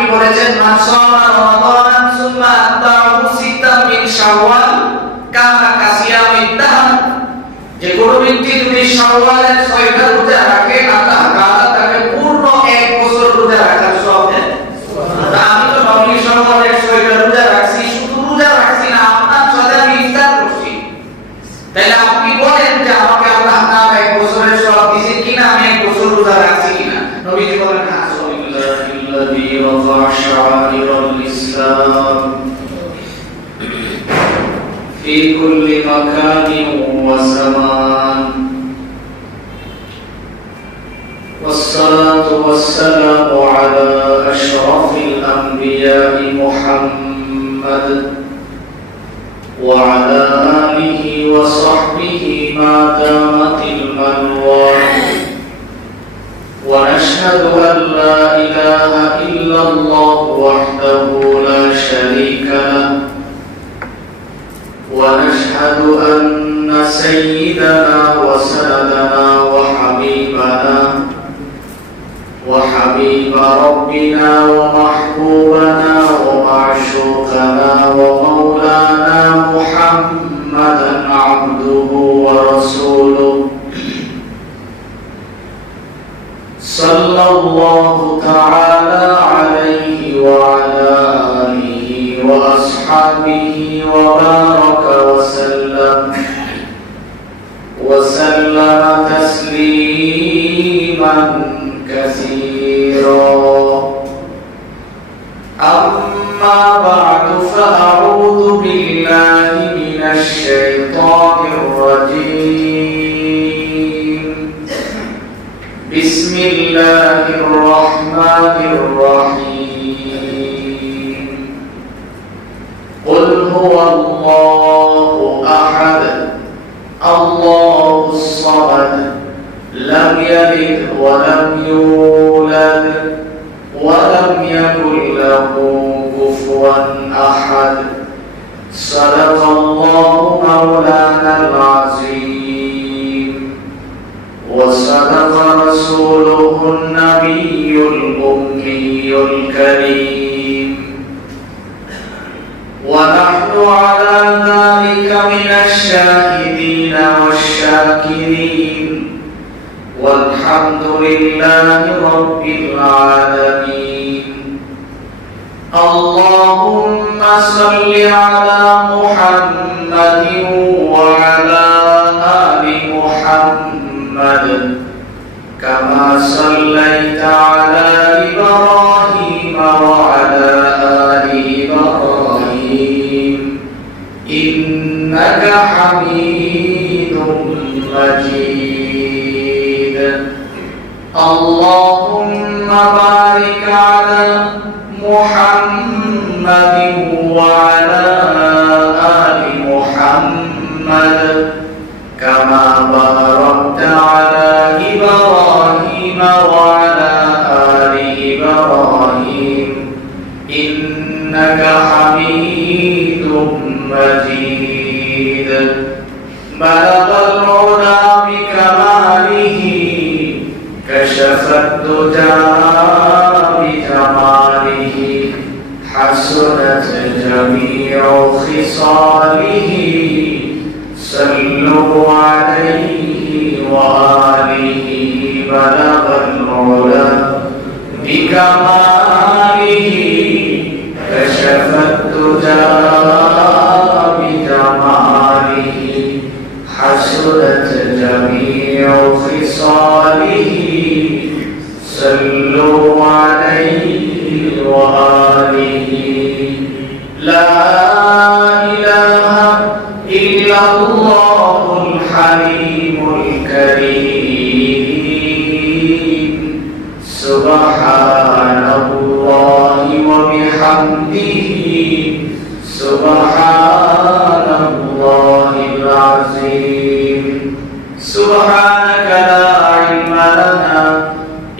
আপনি বলেছেন মান সামা রমাদান সুম্মা আতবাহু সিত্তাম মিন শাওয়াল কামা কাসিয়ামিদ দাহর, যে কোনো ব্যক্তি যদি শাওয়ালের 6টা রোজা রাখে আল্লাহ তাআলা তাকে পূর্ণ 1 বছর রোজা রাখার সওয়াব দেন। সুবহানাল্লাহ। আমি তো নবী শাওয়ালের 6টা রোজা রাখছি, শুধু রোজা রাখছি না, আপনার সাথে আমি ইফতার করছি। তাইলে আপনি বলেন যে আমাকে আল্লাহ তাআলা 1 বছরের সওয়াব দিয়েছে কিনা, আমি 1 বছর রোজা রাখছি কিনা? নবীজি বলেন আলহামদুলিল্লাহিল্লাযী রাফা'a শাআইরাল ইসলাম ফি কুল্লি মাকানিন ওয়া জামান ওয়াসসালাতু ওয়াসসালামু আলা আশরাফিল আমবিয়া'i মুহাম্মাদ وعلى آله وصحبه ما دامت المنوال ونشهد أن لا إله إلا الله وحده لا شريك له ونشهد أن سيدنا وسندنا وحبيب ربنا ومحبوبنا ومعشوقنا ومولانا محمدا عبده ورسوله صلى الله تعالى عليه وعلى آله وأصحابه وبارك وسلم تسليما كثيرا. أما بعد فأعوذ بالله من الشيطان الرجيم. بسم الله الرحمن الرحيم. قل هو الله أحد الله الصمد لم يلد ولم يولد ولم يكن له كفوا أحد. صدق الله مولانا العظيم وصدق رسوله النبي الأمي الكريم ونحن على ذلك من الشاهدين والشاكرين والحمد لله رب العالمين. اللهم صل على محمد وعلى آل محمد كما صليت على إبراهيم وعلى آل إبراهيم إنك حميد مجيد. اللهم بارك على محمد وعلى آل محمد كما باركت على إبراهيم وعلى آل إبراهيم إنك حميد مجيد. بلغ العلا بكماله كشف الدجى بجماله حسنت جميع خصاله صلوا عليه وآله. بلغ العلا بكماله كشف الدجى بجماله حسنت جميع خصاله صلوا عليه وآله. لا إله إلا الله الحليم الكريم. سبحان الله وبحمده سبحان الله العظيم. سبحانك لا علم لنا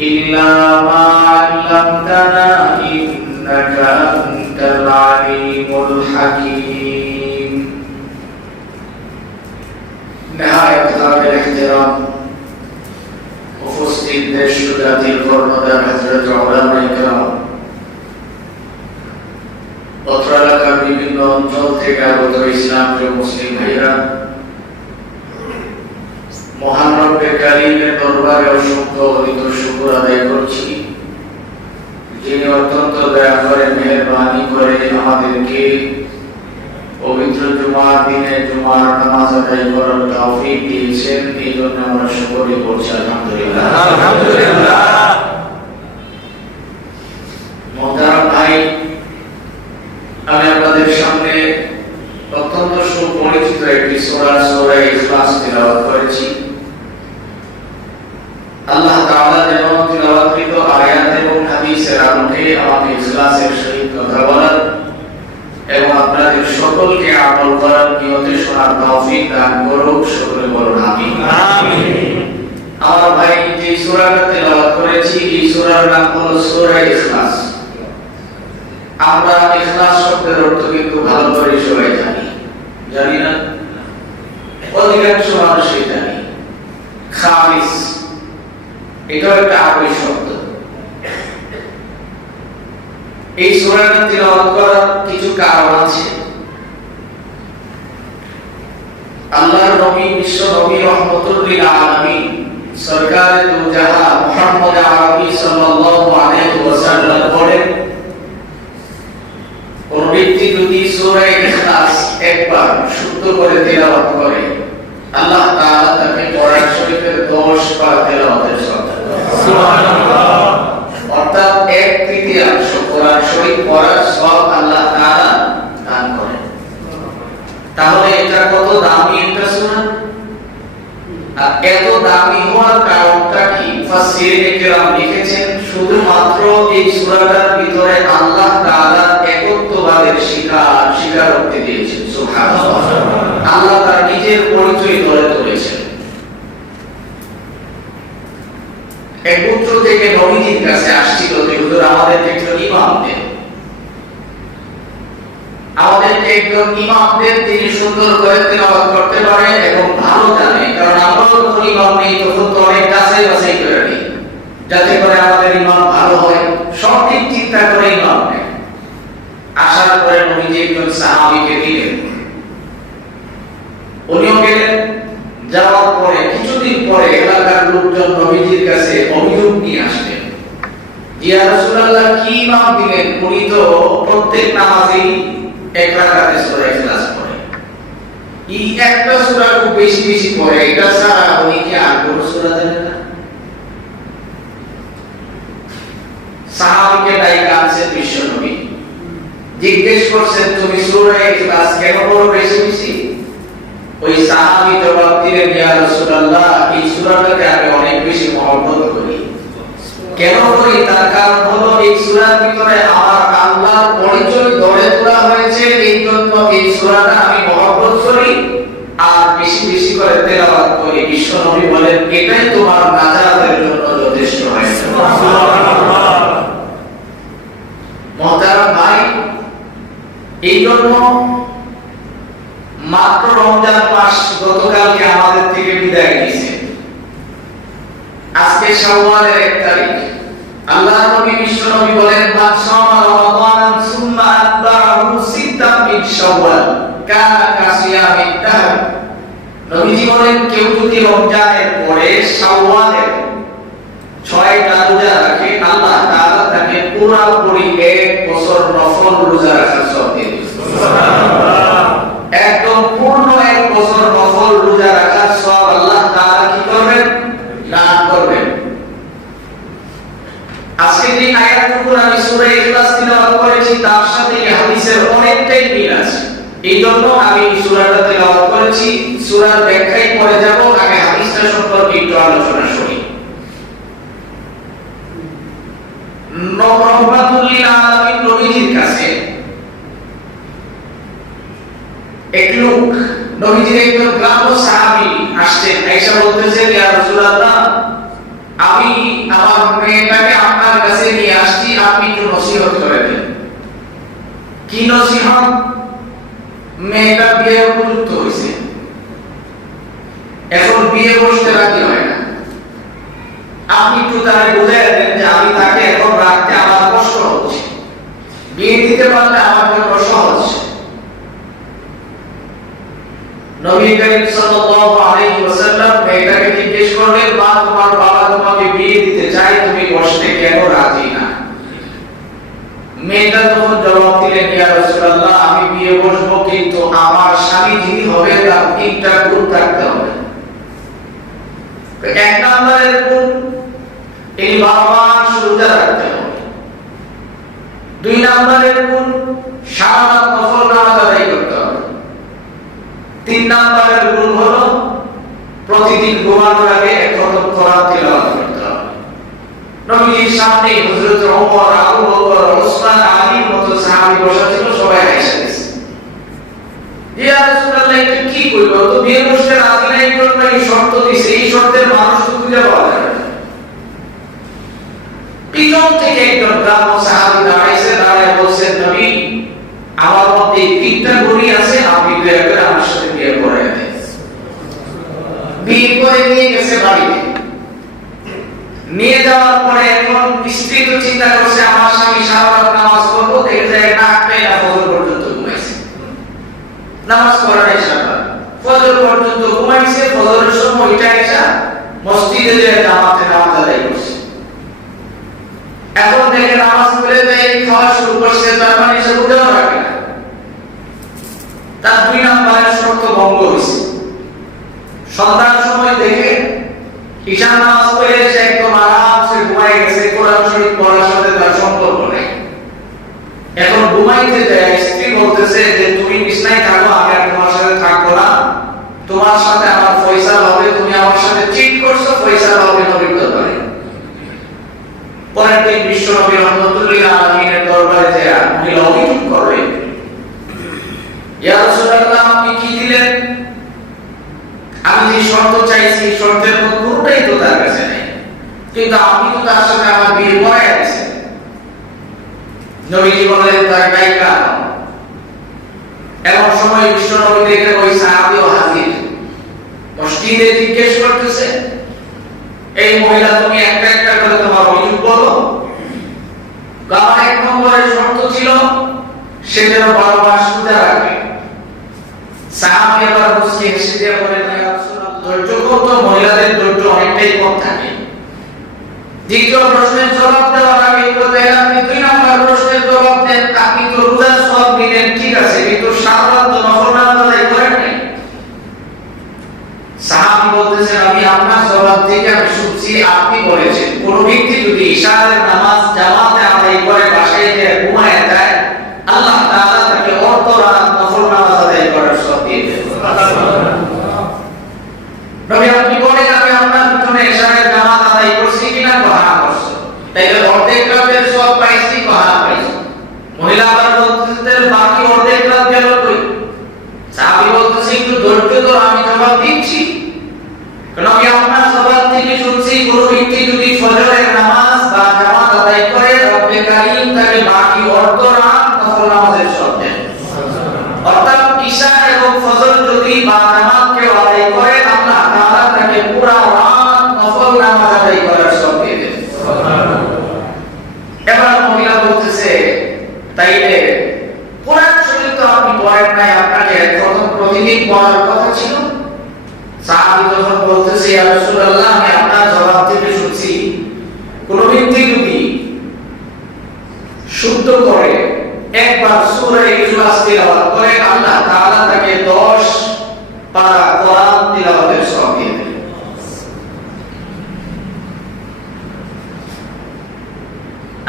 إلا ما علمتنا إنك أنت العليم الحكيم. نهاية هذا الاحترام উপস্থিত দেশ জাতির কর্ণধার হযরত উলামায়ে কেরাম অঞ্চল থেকে আগত ইসলাম প্রিয় মুসলিম ভাইরা, মহান রব্বে কারীমের দরবারে অসংখ্য অগণিত শুকর আদায় করছি, যিনি অত্যন্ত দয়া করে মেহেরবানি করে আমাদেরকে পবিত্র জুমার দিনে জুমার নামাজ আদায় করার তৌফিক দিয়েছেন। এই জন্য আমরা শুকরিয়া করছি আলহামদুলিল্লাহ। আলহামদুলিল্লাহ। মোহতারাম ভাই, আমি আপনাদের সামনে অত্যন্ত সুপরিচিত একটি সূরা সূরা ইখলাস তিলাওয়াত করেছি। আল্লাহ তাআলা যেন তিলাওয়াতকৃত আয়াত এবং হাদিসের আলোকে আমাকে ইখলাসের সহিত কথা বলার এবং আপনাদের সকলকে আমল করার নিয়তে শোনার তৌফিক দান করুক। সকলে বলুন আমিন। আমিন। আমার ভাই যে সূরাটা তিলাওয়াত করেছি, এই সূরার নাম হলো সূরা ইখলাস। আমরা ইখলাস শব্দের অর্থ কিন্তু ভালো করে সবাই জানি না? অধিকাংশ মানুষই জানি। খালিস এটাও একটা আরবি শব্দ। এই সূরাটা তিলাওয়াত করার কিছু কারণ আছে। আল্লাহর নবী, বিশ্ব নবী রহমতুল লিল আলামিন সরকারে দু জাহান মুহাম্মদ আরবি সাল্লাল্লাহু আলাইহি ওয়াসাল্লাম বলেন, কোন ব্যক্তি যদি সূরা ইখলাস একবার শুদ্ধ করে তিলাওয়াত করে, আল্লাহ তাআলা তাকে কোরআন শরীফের 10 বার তিলাওয়াতের সওয়াব দেন। সুবহানাল্লাহ। অর্থাৎ 1/3 কোরআন শরীফ পড়ার সওয়াব আল্লাহ তাআলা দান করেন। তাহলে এটা কত দামি একটা সূরা! আর এত দামি হওয়ার কারণটা কি? মুফাসসিরিনে কেরাম লিখেছেন, শুধুমাত্র এই সূরাটার ভিতরে আল্লাহ তাআলা একত্ববাদের স্বীকারোক্তি দিয়েছেন। সুবহানাল্লাহ। আল্লাহ তার নিজের পরিচয় তুলে ধরেছেন। এক পুত্র থেকে নবীজির কাছে আসছিল যে হুজুর আমাদেরকে একজন ইমাম দেন, আমাদেরকে একজন ইমাম দেন যিনি সুন্দর করে তেলাওয়াত করতে পারে এবং ভালো জানে। কারণ আমরা যখন ইমাম নেই তখন তো অনেক কাছেই বাছাই করে নিই যাতে করে আমাদের ইমাম ভালো হয়, সব দিক চিন্তা করে ইমাম নেই। আসার পরে নবীজি একজন সাহাবীকে দিলেন, উনিও গেলেন। যাওয়ার পরে কিছুদিন পরে এলাকার লোকজন নবীজির কাছে অভিযোগ নিয়ে আসলেন, ইয়া রাসূলুল্লাহ কি ইমাম দিলেন? উনি তো প্রত্যেক নামাজেই এক রাকাতে সূরা ইখলাস পড়ে, এই একটা সূরা খুব বেশি বেশি পড়ে, এটা ছাড়া উনি কি আর কোনো সূরা জানেন না? সাহাবীকে ডাইকা আনছেন বিশ্ব নবী, জিজ্ঞেস করছেন তুমি সূরা ইখলাস কেন পড়ো বেশি বেশি? ওই সাহাবী জবাব দিলেন, ইয়া রাসূলুল্লাহ এই সূরাটাকে আমি অনেক বেশি মহব্বত করি। কেন করি? তার কারণ হলো এই সূরার ভিতরে আমার আল্লাহর পরিচয় গড়ে তোলা হয়েছে, এই জন্য এই সূরাটা আমি মহব্বত করি আর বেশি বেশি করে তেলাওয়াত করি। বিশ্ব নবী বলেন, এটাই তোমার নাজাতের জন্য যথেষ্ট হয়েছে। সুবহানাল্লাহ। মুহতারাম ভাই, এই জন্য মাত্র রমজান মাস গতকালকে আমাদের থেকে বিদায় নিয়েছে। আজকে শাওয়ালের 1 তারিখ। আল্লাহ নবী বিশ্ব নবী বলেন, মান সামা রমাদান সুম্মা আতবাহু সিত্তাম মিন শাওয়াল কানা কাসিয়ামিদ দাহর। নবীজি বলেন, কেউ যদি রমজানের পরে শাওয়ালের 6টা রোজা রাখে, আল্লাহ তাআলা তাকে পুরোপুরি 1 বছর নফল রোজা রাখার সওয়াব দেন। সুবহানাল্লাহ। একদম পূর্ণ 1 বছর নফল রোজা রাখার সওয়াব আল্লাহ তাআলা কি করবেন? দান করবেন। আজকে যে আয়াতগুলো আমি সূরা ইখলাস তিলাওয়াত করেছি তার সাথে এই হাদিসের অনেকটাই মিল আছে। এইজন্য আমি এই সূরাটা তিলাওয়াত করেছি। সূরার ব্যাখ্যায় পরে যাব, আগে হাদিসটা সম্পর্কে একটু আলোচনা করি। রহমাতুল লিল আলামিন নবীজির কাছে এক লোক, নবীজির একজন গ্রাম্য সাহাবী আসছেন, আয়েশা বলতেছেন, ইয়া রাসূলুল্লাহ আমি আমার মেয়েটাকে আপনার কাছে নিয়ে আসছি, আপনি একটু নসিহত করে দেন। কি নসিহত? মেয়েটা বিয়ে উপযুক্ত হয়েছে, এখন বিয়ে বসতে রাজি হয় না, আপনি একটু তাকে বুঝিয়ে দেন যে আমি তাকে এখন রাখতে আমার কষ্ট হচ্ছে, বিয়ে দিতে পারলে আমার জন্য সহজ। মাস রোজা রাখতে হবে। 2 নম্বরের গুণ সারা রাত নফল নামাজ আদায় করতে হবে। 3 নম্বরের গুণ হলো প্রতিদিন ঘুমানোর আগে এক খতম কোরআন তিলাওয়াত করতে হবে। নবীজির সামনে হযরত ওমর, আবু বকর, ওসমান, আলীর মতো সাহাবী বসা ছিল, সবাই আয়েশা দিয়েছে, ইয়া রাসূলুল্লাহ এটা কি কইব, তো বিয়ে বসতে রাজি নাই, করবে এই শর্ত দিছে, এই শর্তের মানুষ তো খুঁজে পাওয়া যায় না। পিছন থেকে একজন ব্রাহ্মণ সাহাবী দাঁড়াইছে, দাঁড়ায় বলছেন, নবী আমার মধ্যে 3টা ঘড়ি আছে, আপনি দয়া করে আমার সাথে বিয়ে করায় দেন। বিয়ে করে নিয়ে গেছে বাড়িতে। নিয়ে যাওয়ার পরে এখন স্ত্রী তো চিন্তা করছে আমার স্বামী সারা রাত নামাজ পড়বো, দেখে যায় না পেয়ে না ফজর পর্যন্ত ঘুমাইছে, নামাজ পড়া নাই সারা ফজর পর্যন্ত ঘুমাইছে। ফজরের সময় ওইটা এসে মসজিদে যে জামাতে নামাজ আদায় করছে। এখন দেখে নামাজ পড়ে দেয়, খাওয়া শুরু করছে, তার মানে সে উঠেও রাখে না। তার 2 নম্বরের শর্ত ভঙ্গ হয়েছে। সন্ধ্যার সময় দেখে ঈশান নামাজ পড়ে এসে একদম আরামসে ঘুমায় গেছে, কোরআন শরীফ পড়ার সাথে তার সম্পর্ক নেই। এখন ঘুমাইতে যায়, স্ত্রী বলতেছে যে তুমি বিছানায় থাকো, আমি আর তোমার সাথে থাকবো না, তোমার সাথে আমার ফয়সালা হবে, তুমি আমার সাথে চিট করছো, ফয়সালা হবে নবীর দরবারে। পরের দিন বিশ্ব নবী রাহমাতুল্লিল আলামিনের দরবারে যায় মহিলা অভিযোগ করে, ইয়া রাসূলুল্লাহ আপনি কি দিলেন? আমি যে শর্ত চাইছি শর্তের মধ্যে কোনটাই তো তার কাছে নেই, কিন্তু আমি তো তার সাথে আমার বিয়ে পড়াই আছে। নবীজি বলেন তার গায়িকা। এমন সময় বিশ্ব নবী দেখে ওই সাহাবীও হাজির, মসজিদে জিজ্ঞেস করতেছে, এই মহিলা তুমি একটা একটা করে তোমার অভিযোগ বলো। আমার 1 নম্বরের শর্ত ছিল সে যেন 12 মাস রোজা রাখে। সাহাবী আবার মুসকে হেসে দিয়ে বলেন, ইয়া রাসূলুল্লাহ ধৈর্য কত, মহিলাদের ধৈর্য অনেকটাই কম থাকে। দ্বিতীয় প্রশ্নের জবাব দেওয়ার আগে আপনি 2 নম্বর প্রশ্নের জবাব দেন, আপনি তো রোজার সওয়াব নিলেন, ঠিক আছে, কিন্তু সারা রাত তো নফল নামাজ আদায় করেন নাই। সাহাবী বলতেছেন, আমি আপনার জবাব থেকে আমি শুনছি আপনি বলেছেন কোন ব্যক্তি যদি ইশারের নামাজ জামাতে আদায় করে বাসায় গিয়ে ঘুমায় যায়, আল্লাহ তাআলা তাকে অর্ধ রাত নফল নামাজ আদায় করার সওয়াব দিয়ে দেন। সুবহানাল্লাহ। নবী আপনি বলেন আমি আপনার পিছনে ইশারের নামাজ আদায় করছি কিনা, কহা করছি, তাইলে অর্ধেক রাতের সওয়াব পাইছি, কহা পাইছি। মহিলা আবার বলতেছেন বাকি অর্ধেক রাত গেল কই? সাহাবী বলতেছে একটু ধৈর্য ধর, আমি জবাব দিচ্ছি। নবী আপনার জবাব থেকে শুনছি কোন ব্যক্তি যদি ফজরের নামাজ বা জামাত আদায় করে, রব্বে কারীম তাকে বাকি অর্ধ রাত নফল নামাজের সওয়াব দেন। অর্থাৎ ঈশা এবং ফজর যদি বা জামাত কেউ আদায় করে, আল্লাহ তাআলা তাকে পুরো রাত নফল নামাজ আদায় করার সওয়াব দিয়ে দেন। সুবহানাল্লাহ। এবার মহিলা বলতেছে, তাইলে কোরআন শরীফ তো আপনি পড়েন নাই, আপনাকে প্রথম প্রতিদিন পড়ার কথা ছিল। সাহাবী যখন বলতেছে, ইয়া রাসূলুল্লাহ আমি আপনার জবাব থেকে শুনছি কোন ব্যক্তি যদি শুদ্ধ করে একবার সূরা ইখলাস তিলাওয়াত করে, আল্লাহ তাআলা তাকে 10 পারা কোরআন তিলাওয়াতের সওয়াব দিয়ে দেন।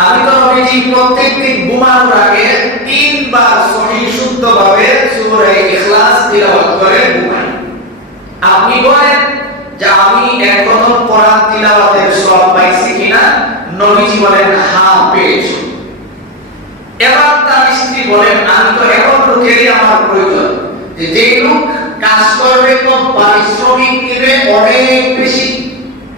আমি তো নবীজি প্রত্যেকদিন ঘুমানোর আগে 3 বার সহিহ শুদ্ধভাবে সূরা ইখলাস তিলাওয়াত করে ঘুমাই। আপনি বলেন যে আমি এখন কোরআন তিলাওয়াতের সওয়াব পাইছি কিনা? নবীজি বলেন হ্যাঁ পেয়েছি। এবার তার স্ত্রী বলেন, আমি তো এখন লোকেরই আমার প্রয়োজন, যে লোক কাজ করবে তো পারিশ্রমিক নেবে অনেক বেশি।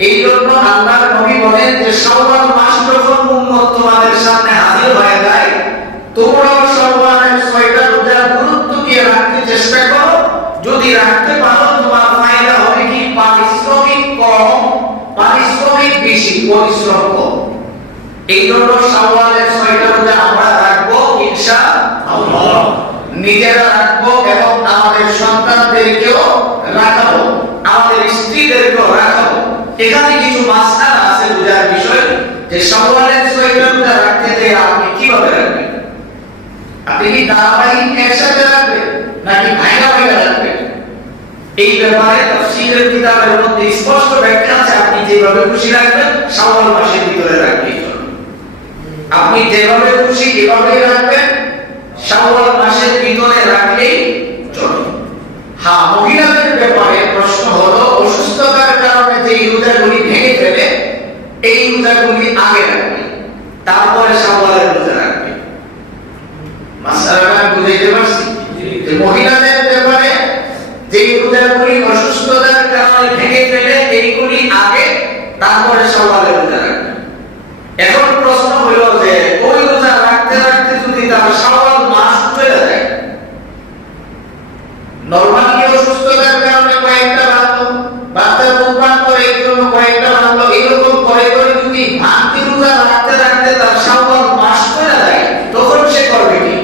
এই জন্য আল্লাহর নবী বলেন যে শাওয়াল মাস যখন উম্মত তোমাদের সামনে হাজির হয়ে যায়, তোমরাও শাওয়ালের 6টা রোজার গুরুত্বকে রাখতে চেষ্টা করো। যদি রাখতে পারো তোমার ফায়দা হবে কি? পারিশ্রমিক কম, পারিশ্রমিক বেশি, পরিশ্রম কম। এই জন্য শাওয়ালের 6টা রোজা আমরা রাখবো ইনশাআল্লাহ, নিজেরা রাখবো এবং আমাদের সন্তানদেরকেও রাখাবো, আমাদের স্ত্রীদেরকেও রাখাবো। এখানে কিছু মাসআলা আছে বোঝার বিষয়, যে শাওয়ালের 6টা রোজা রাখতে গিয়ে আপনি কিভাবে রাখবেন? আপনি কি ধারাবাহিক একসাথে রাখবেন নাকি ভাঙা ভাঙা রাখবেন? এই ব্যাপারে তাফসীরের কিতাবের মধ্যে স্পষ্ট ব্যাখ্যা আছে, আপনি যেভাবে খুশি রাখবেন শাওয়াল মাসের ভিতরে রাখবেন। আপনি যেভাবে খুশি এভাবেই রাখবেন, শাওয়াল মাসের ভিতরে রাখলেই চলে। হ্যাঁ, মহিলাদের ব্যাপারে প্রশ্ন হলো অসুস্থতার কারণে যে রোজাগুলি ভেঙে ফেলে এই রোজাগুলি আগে রাখবে, তারপরে শাওয়ালের রোজা রাখবে। মাসআলাটা বুঝাইতে পারছি? যে মহিলাদের ব্যাপারে যে রোজাগুলি অসুস্থতার কারণে ভেঙে ফেলে এইগুলি আগে, তারপরে শাওয়ালের রোজা রাখবে। এখন প্রশ্ন হলো যে ওই রোজা রাখতে রাখতে যদি তার শাওয়াল মাস চলে যায়, নরমালি অসুস্থতার কারণে কয়েকটা বাঁধলো, বাচ্চা মুখবান করে এই জন্য কয়েকটা বাঁধলো, এরকম করে করে যদি ভাঙতি রোজা রাখতে রাখতে তার শাওয়াল মাস চলে যায়, তখন সে করবে কি?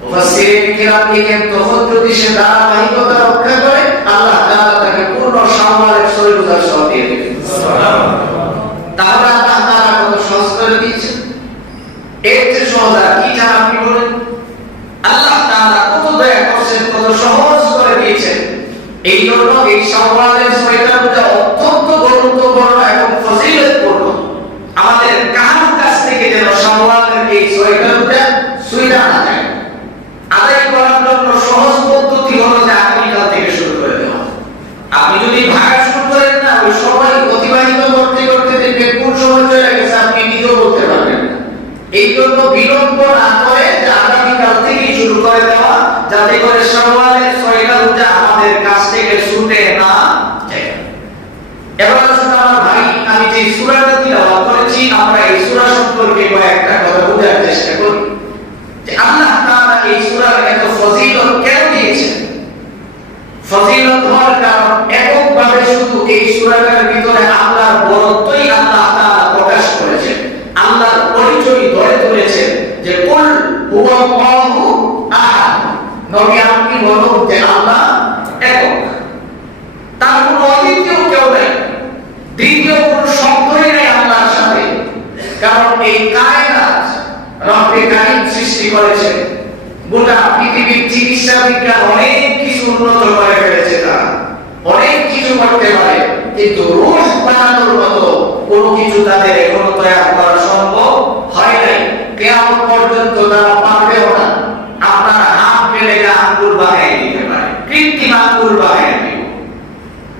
মুফাসসিরিন কিরাম লিখেন, তখন যদি সে ধারাবাহিকতা রক্ষা করে আল্লাহ তাআলা তাকে পূর্ণ শাওয়ালের 6 রোজার সওয়াব দিয়ে দিবেন। সুবহানাল্লাহ। তাহলে আল্লাহ তাআলা কত সহজ করে দিয়েছেন। এর চেয়ে সহজ আর কি চান আপনি বলেন? আল্লাহ তাআলা কত দয়া করেছেন, কত সহজ করে দিয়েছেন। এই জন্য এই শাওয়ালের 6টা রোজা অত্যন্ত গুরুত্বপূর্ণ এবং ফজিলতপূর্ণ। আমাদের কারোর কাছ থেকে যেন শাওয়ালের এই 6টা রোজা ছুঁইয়া না যায়। আদায় করার জন্য সহজ পদ্ধতি হলো যে আগামীকাল থেকে শুরু করে দেওয়া। আপনি যদি ভাগা শুরু করেন না, ওই সময় অতিবাহিত করতে করতে দেখবেন কোন সময় চলে গেছে আপনি নিজেও বলতে পারবেন না। এই জন্য বিলম্ব না করে আগামীকাল থেকে শুরু করে দেওয়া, যাতে করে শাওয়ালের 6টা রোজা আমাদের কাছ থেকে ছুটে না যায়। এবার আসুন আমার ভাই, আমি যে সূরাটা তিলাওয়াত করেছি, আমরা এই সূরা সম্পর্কে কয়েকটা কথা বোঝার চেষ্টা করি যে আল্লাহ তাআলা এই সূরার এত ফজিলত কেন দিয়েছেন। ফজিলত হওয়ার কারণ এককভাবে শুধু এই সূরাটার ভিতরে আল্লাহর বরত্বই আল্লাহ তাআলা প্রকাশ করেছেন, আল্লাহর পরিচয় ধরে তুলেছেন যে কুল হুয়াল্লাহু আহাদ। নবী আপনি বলুন যে আল্লাহ একক, তার কোনো অদ্বিতীয় কেউ নেই, দ্বিতীয় কোনো শব্দই নেই আল্লাহর সাথে। কারণ এই কায়নাত রব্বে কারীম সৃষ্টি করেছেন, গোটা পৃথিবীর চিকিৎসা বিজ্ঞান অনেক কিছু উন্নত করে ফেলেছে, তারা অনেক কিছু করতে পারে, কিন্তু রূহ বানানোর মতো কোনো কিছু তাদের এখনো তৈরি করা সম্ভব হয় নাই। কিয়ামত পর্যন্ত তারা পারবেও না। আপনার হাত গেলে আঙ্গুল বানিয়ে দিতে পারে, কৃত্রিম আঙ্গুল বানিয়ে দিব,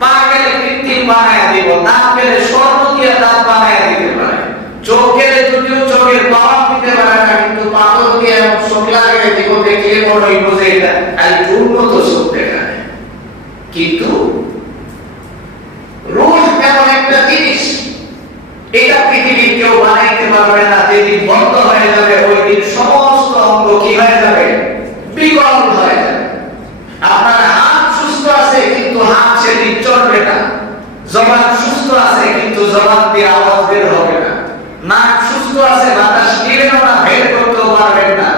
পা গেলে কৃত্রিম বানিয়ে দিব, দাঁত গেলে স্বর্ণ দিয়ে দাঁত বানিয়ে দিতে পারে, চোখ গেলে যদিও চোখের পাওয়া দিতে পারে না, কিন্তু পাথর দিয়ে চোখ লাগিয়ে দিব, দেখলে মনে বোঝে এটা আর উন্নত চোখ দেখা। কিন্তু রূহ এমন একটা জিনিস, এটা পৃথিবীর কেউ বানাইতে পারবে না। যেদিন বন্ধ হয়ে যাবে ওই দিন সমস্ত অঙ্গ কি হয়ে যাবে? বিকল হয়ে যাবে। আপনার হাত সুস্থ আছে কিন্তু হাত সেদিন চলবে না, জবান সুস্থ আছে কিন্তু জবান দিয়ে আওয়াজ বের হবে না, নাক সুস্থ আছে বাতাস নিবেও না, বের করতেও পারবেন না,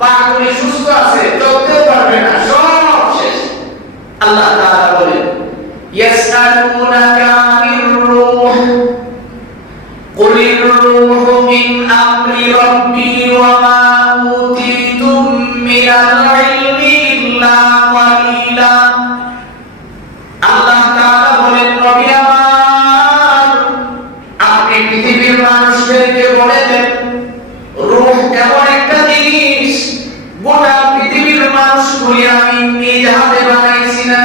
পাগুলি সুস্থ আছে চলতেও পারবে না, সব শেষ। আল্লাহ তাআলা বলেন ইয়াসআলুনাকা আনির রূহ কুলির রূহু মিন আমরি রাব্বি ওয়া মা উতিতুম মিনাল ইলমি ইল্লা ক্বালিলা। আল্লাহ তাআলা বলেন, নবী আমার, আপনি পৃথিবীর মানুষদেরকে বলে দেন রূহ এমন একটা জিনিস, গোটা পৃথিবীর মানুষগুলি আমি নিজ হাতে বানাইছি না।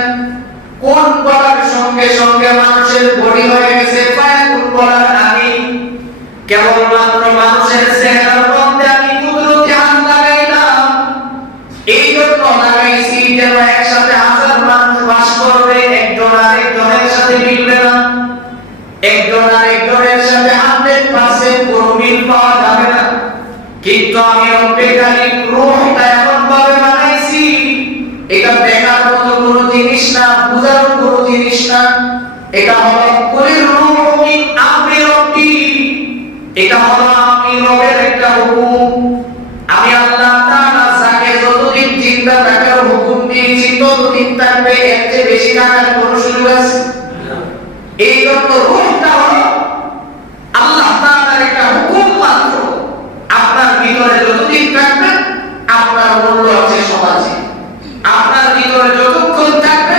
কোন বলার সঙ্গে সঙ্গে মানুষের বডি হয়ে গেছে, কোন বলার আগে কেবলমাত্র মানুষের চেহারার মধ্যে আমি কুদরতি হাত লাগাইলাম। এই জন্য লাগাইছি যেন একসাথে হাজার মানুষ বাস করবে, একজন আরেকজনের সাথে মিলবে না, একজন আরেকজনের সাথে 100% কোনো মিল পাওয়া যাবে না। কিন্তু আমি রব্বে কারীম রূহটা এমন ভাবে বানাইছি, এটা দেখার মতো কোনো জিনিস না, বুঝার কোনো জিনিস না। এটা হলো কুলির রূহু মিন আমরি রাব্বি, এটা হলো আমি রবের একটা হুকুম। আমি আল্লাহ তাআলা যাকে যতদিন জিন্দা থাকার হুকুম দিয়েছি ততদিন থাকবে, এর চেয়ে বেশি থাকার কোনো সুযোগ আছে? এই জন্য রূহটা হলো আল্লাহ তাআলার একটা হুকুম মাত্র। আপনার ভিতরে যতদিন থাকবে আপনার মূল্য আছে সমাজে, আপনার ভিতরে যতক্ষণ থাকবে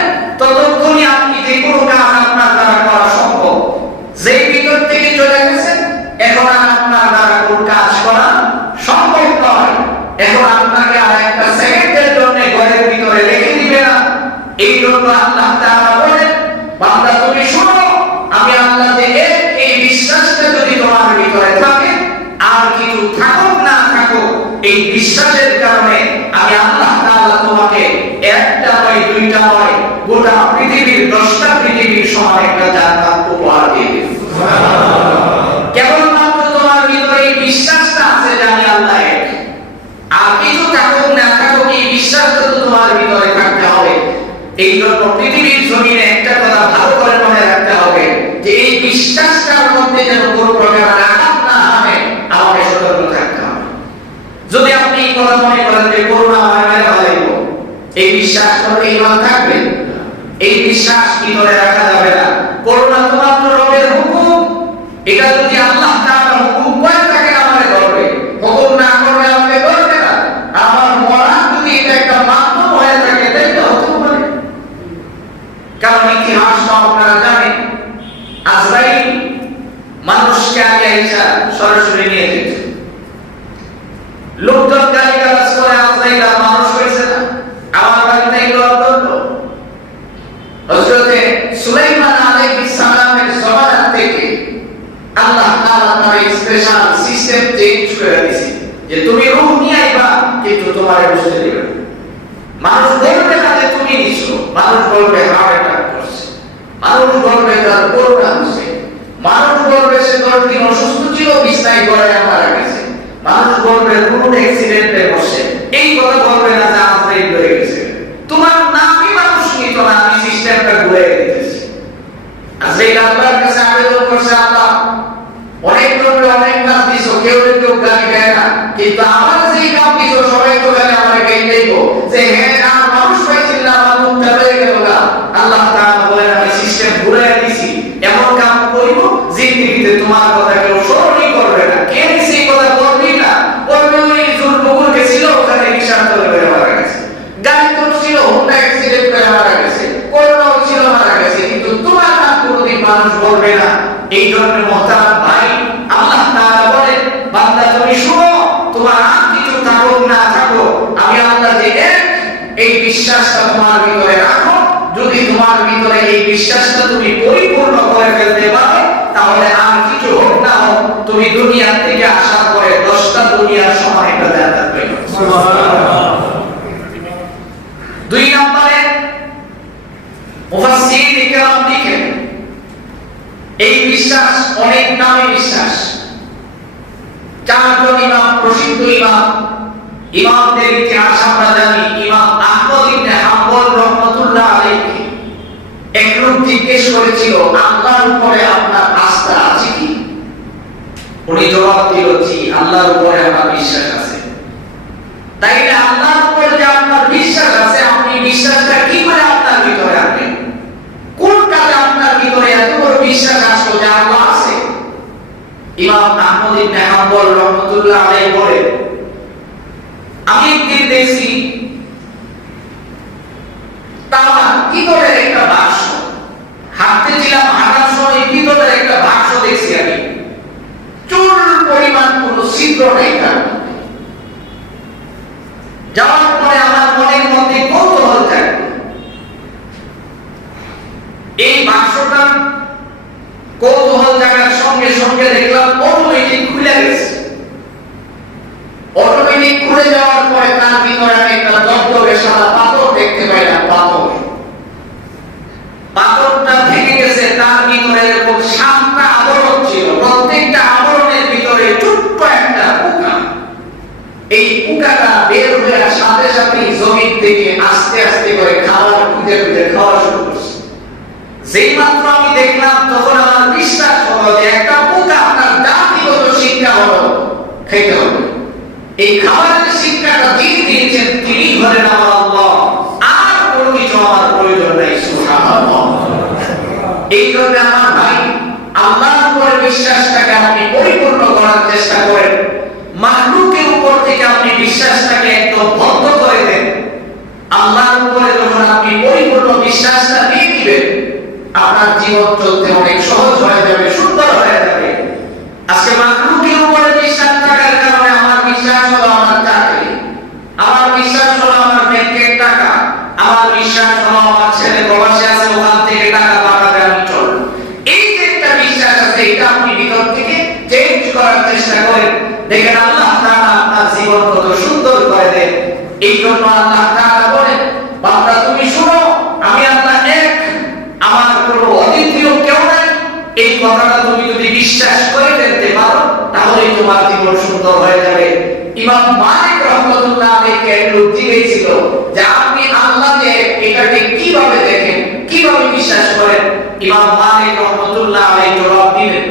বিশ্বাসের কারণে আমি আল্লাহ তাআলা তোমাকে একটা নয় দুইটা নয় গোটা পৃথিবীর 10টা পৃথিবীর সমান একটা জান্নাত উপহার দিয়ে দেব। কেবলমাত্র তোমার ভিতরে এই বিশ্বাসটা আছে যে আমি আল্লাহ এক। আর কিছু থাকুক না থাকুক এই বিশ্বাসটা তো তোমার ভিতরে থাকতে হবে। এই জন্য পৃথিবীর জমিনে একটা কথা ভালো করে মনে রাখতে হবে যে এই বিশ্বাসটার মধ্যে যেন কোনো প্রকার আঘাত না হয়, আমাকে সতর্ক থাকতে হবে। যদি আপনি এই কথা মনে করেন যে করোনা আমার মেরে ফেলাইব, এই বিশ্বাস করলে ঈমান থাকবে? এই বিশ্বাস কি করে রাখা যাবে না। করোনা তো মাত্র রবের হুকুম, এটা যদি আল্লাহ তাআলার হুকুম করে থাকে আমারে ধরবে, হুকুম না করলে আমাকে ধরবে না। আমার মরা যদি এটা একটা মাধ্যম হয়ে থাকে তাইলে হতে পারে। কারণ ইতিহাস আপনারা জানেন, আজরাইল মানুষকে আগে আইসা সরাসরি নিয়ে গেছে। লোকজন গালিগালাজ করে আজরাইল আর মানুষ হয়েছে না, আমার বাড়িতে এগুলো অন্তত হযরতে সুলাইমান আলাইহিস সালামের জমানা থেকে আল্লাহ তাআলা তার স্পেশাল সিস্টেম চেঞ্জ করে দিয়েছে যে তুমি রূহ নিয়ে আইবা কিন্তু তোমারে বুঝতে দিবে না। মানুষ বলবে না যে তুমি নিছো, মানুষ বলবে হার্ট অ্যাটাক করছে, মানুষ বলবে তার করোনা হচ্ছে, মানুষ বলবে সে 10 দিন অসুস্থ ছিল বিছানায় পড়ে মারা গেছে, মানুষ বলবে রোড অ্যাক্সিডেন্টে বসে। এই কথা বলবে না যে আজরাইল হয়ে গেছে। তোমার নামই মানুষ নিত না, আমি সিস্টেমটা ঘুরে দিতেছি। আজরাইল আল্লাহর কাছে আবেদন করছে, আল্লাহ অনেক লোকে অনেক কাজ দিছো, কেউ কেউ গালি দেয় না, কিন্তু আমার যেই কাজ দিছো সবাই তো গালি আমারে গালি দেব যে হ্যাঁ আর মানুষ পাইছিল না, আমার মুখটা হয়ে গেল না। আল্লাহ তাআলা বলেন আমি সিস্টেম ঘুরে দিছি, এমন কাম করিব জিন্দেগিতে তোমার কথা কেউ স্মরণই করবে না। কে সেই কথা বলবি না, বলবে ওই জুলবুকুর গেছিল ওখানে বিষাক্ত হয়ে মারা গেছে, গাড়ি তো ছিল হোন্ডা অ্যাক্সিডেন্ট করে মারা গেছে, করোনা ছিল মারা গেছে, কিন্তু তোমার নাম কোনোদিন মানুষ বলবে না। এই ধরনের মুহতারাম ভাই, আল্লাহ তাআলা বলেন বান্দা তুমি শুনো, তোমার আর কিছু থাকুক না থাকুক আমি আল্লাহ যে এক, এই বিশ্বাসটা তোমার ভিতরে রাখো। যদি তোমার ভিতরে এই বিশ্বাসটা তুমি পরিপূর্ণ করে ফেলতে পারো, তাহলে আর কিছু হোক না হোক তুমি দুনিয়া থেকে আসার পরে 10টা দুনিয়ার সমান একটা জান্নাত পাইবে। সুবহানাল্লাহ। 2 নম্বরে মুফাসসিরিন ইকরাম লিখেন এই বিশ্বাস অনেক নামে বিশ্বাস। 4 জন ইমাম, প্রসিদ্ধ ইমাম, ইমামদের ইতিহাস আমরা জানি। ইমাম আহমদ ইবনে হাম্বল রাহমাতুল্লাহ আলাইহি এক লোক জিজ্ঞেস করেছিল আল্লাহর উপরে আপনার আস্থা আছে কি? উনি জবাব দিল জি, আল্লাহর উপরে আমার বিশ্বাস আছে। তাইলে আল্লাহর উপরে যে আপনার বিশ্বাস আছে, আপনি বিশ্বাসটা কি করে আপনার ভিতরে আনবেন? কোন কাজে আপনার ভিতরে এত বড় বিশ্বাস আসলো যে আল্লাহ আছে? ইমাম আহমদ ইবনে হাম্বল রাহমাতুল্লাহ আলাইহি বলেন আমি একদিন দেখছি তামা পিতলের একটা বাক্স, হাঁটতেছিলাম, হাঁটার সময় পিতলের একটা বাক্স দেখছি আমি, চুল পরিমাণ কোনো ছিদ্র নেই তার মধ্যে। যাওয়ার পরে আমার মনের মধ্যে কৌতূহল জাগলো, এই বাক্সটা কৌতূহল জাগার সঙ্গে সঙ্গে দেখলাম অটোমেটিক খুলে গেছে। অটোমেটিক খুলে যাওয়ার পরে তার ভিতরে আমি একটা দগদগে সাদা পাথর দেখতে পাইলাম। পাথরটা ভেঙে গেছে, তার ভিতরে এরকম 7টা আবরণ ছিল, প্রত্যেকটা আবরণের ভিতরে ছোট্ট একটা পোকা। এই পোকাটা বের হয়ে সাথে সাথে জমিন থেকে আস্তে আস্তে করে খাবার খুঁজে খুঁজে খাওয়া শুরু করছে। যেই মাত্র আমি দেখলাম তখন আমার বিশ্বাস হলো যে একটা পোকা আপনার জাতিগত শিক্ষা হলো খেতে হবে। এই খাবারের শিক্ষাটা যিনি দিয়েছেন তিনি হলেন আমার আল্লাহ, আর কোনো কিছু আমার প্রয়োজন নেই। সুবহানাল্লাহ। এই জন্য আমার ভাই, আল্লাহর উপরে বিশ্বাসটাকে আপনি পরিপূর্ণ করার চেষ্টা করেন। মাখলুকের উপর থেকে আপনি বিশ্বাসটাকে একদম বন্ধ করে দেন। আল্লাহর উপরে যখন আপনি পরিপূর্ণ বিশ্বাসটা নিয়ে দিবেন, আপনার জীবন চলতে অনেক সহজ হয়ে যাবে, সুন্দর হয়ে যাবে। আজকে মাখলুকের উপরে বিশ্বাস থাকার কারণে আমার বিশ্বাস হলো আমার চাকরি, আমার বিশ্বাস হলো আমার ব্যাংকের টাকা, আমার বিশ্বাস হলো আমার ছেলে প্রবাসে আছে ওখান থেকে টাকা পাঠাবে আমি চল। এই যে একটা বিশ্বাস আছে, এটা আপনি ভিতর থেকে চেঞ্জ করার চেষ্টা করেন, দেখেন আল্লাহ তাআলা আপনার জীবন কত সুন্দর এই জন্য আল্লাহ তাআলা বলেন, বান্দা তুমি শুনো, আমি আল্লাহ এক, আমার কোনো অদ্বিতীয় কেউ নাই। এই কথাটা তুমি যদি বিশ্বাস করে ফেলতে পারো তাহলে তোমার জীবন সুন্দর হয়ে যাবে। ইমাম মালিক রাহমাতুল্লাহ আলাইহি এক লোক জিজ্ঞেসছিল যে আপনি আল্লাহ যে এটাকে কিভাবে দেখেন, কিভাবে বিশ্বাস করেন? ইমাম মালিক রাহমাতুল্লাহ আলাইহি জবাব দিলেন,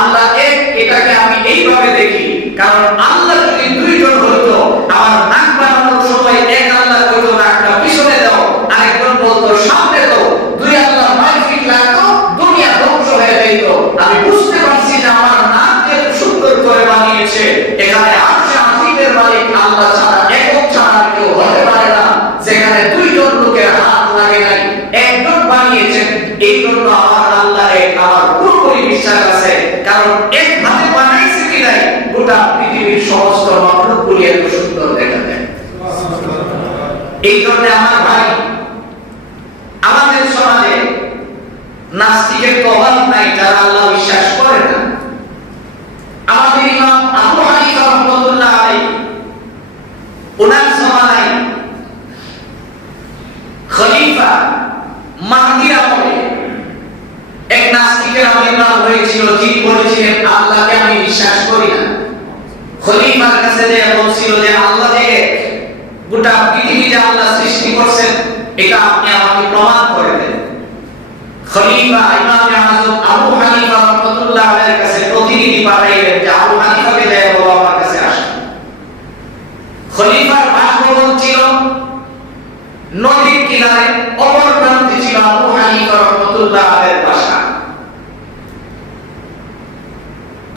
আল্লাহ এক এটাকে আমি এইভাবে দেখি, কারণ আল্লাহ যদি দুইজন হতো, আমার নাক বানানোর সময় এক আল্লাহ কইতো নাকটা পিছনে দাও, আরেকজন বলতো সামনে দাও, দুই আল্লাহ মাইফিক লাগতো, দুনিয়া ধ্বংস হয়ে যেত। আমি বুঝতে পারছি যে আমার নাক যে সুন্দর করে বানিয়েছে, এখানে আরশে আজিমের মালিক আল্লাহ ছাড়া, একক ছাড়া কেউ হতে পারে না, যেখানে দুইজন লোকের হাত লাগে নাই, একজন বানিয়েছেন। এই জন্য আমার আল্লাহ এক, আমার পুরোপুরি বিশ্বাস আছে, কারণ এক হাতে বানাইছে কি নাই, গোটা পৃথিবীর সমস্ত মাখলুকগুলি এত সুন্দর দেখা যায়। এই জন্য আমার ভাই, আমাদের সমাজে নাস্তিকের তো অভাব নাই যারা আল্লাহ বিশ্বাস করে না। আমাদের ইমাম আবু হানিফা রাহমাতুল্লাহ আলাইহি, ওনার জামানায় খলিফা মাহদীর আমলে এক নাস্তিকের আবির্ভাব হয়েছিল, যিনি বলেছিলেন আল্লাহকে আমি বিশ্বাস করি না। খলিফার কাছে যে বলছিল যে আল্লাহ যে গোটা পৃথিবী যে আল্লাহ সৃষ্টি করছেন, এটা আপনি আমাকে প্রমাণ করে দেন। খলিফা ইমাম আযম আবু হানিফা রাহমাতুল্লাহ আলাইহির কাছে প্রতিনিধি পাঠাইলেন যে আবু হানিফাকে দেয় বলো আমার কাছে আসেন। খলিফার বাসভবন ছিল নদীর কিনারে, অপর প্রান্তে ছিল আবু হানিফা রাহমাতুল্লাহ আলাইহির বাসা।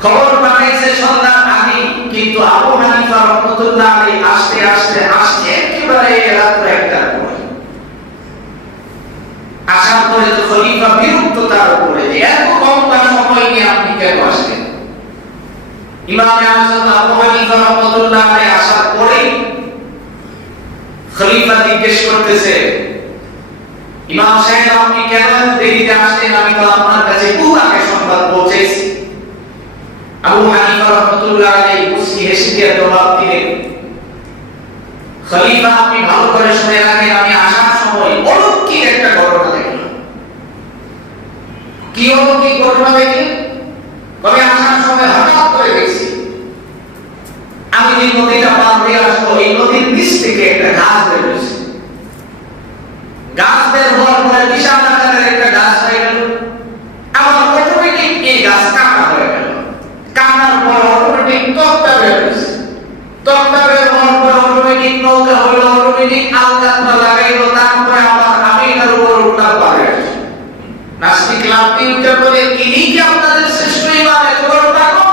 খবর পাঠাইছে সন্ধ্যার আগে, কিন্তু আবু হানিফা রাহমাতুল্লাহ আলাইহি আসতে আসতে আসছে একেবারে রাত 1টার পরে। আসার পরে তো খলিফা বিরক্ত তার উপরে যে এত লম্বা সময় নিয়ে আপনি কেন আসলেন। ইমাম আযম আবু হানিফা রাহমাতুল্লাহ আলাইহি আসার পরে খলিফা জিজ্ঞেস করতেছে, ইমাম সাহেব আপনি কেন দেরিতে আসলেন? আমি তো আপনার কাছে খুব আগে সংবাদ পৌঁছেছি। আবু হানিফা রাহমাতুল্লাহ আলাইহি মুস্কি হেসে দিয়ে জবাব দিলেন, খলিফা আপনি ভালো করে শুনে রাখেন, আমি আসার সময় অলৌকিক একটা ঘটনা দেখলাম। কি অলৌকিক ঘটনা দেখলেন? তবে আসার সময় হঠাৎ করে দেখছি আমি যে নদীটা পার হয়ে আসবো, এই নদীর নিচ থেকে একটা গাছ বের হয়েছে। গাছ বের হওয়ার পরে বিশাল আকারের একটা গাছ হয়ে গেল। আমার অটোমেটিক এই গাছ কাটা হয়ে গেল। কাটার পর অটোমেটিক তক্তা বের হয়েছে। তক্তা বের হওয়ার পর অটোমেটিক নৌকা হলো, অটোমেটিক আলকাতরা লাগাইলো, তারপরে আবার আমি এটার উপর উঠলাম পারে। নাস্তিক লাফটি উঠে বলে, ইনি কি আপনাদের শ্রেষ্ঠ ইমাম? এত বড় পাগল,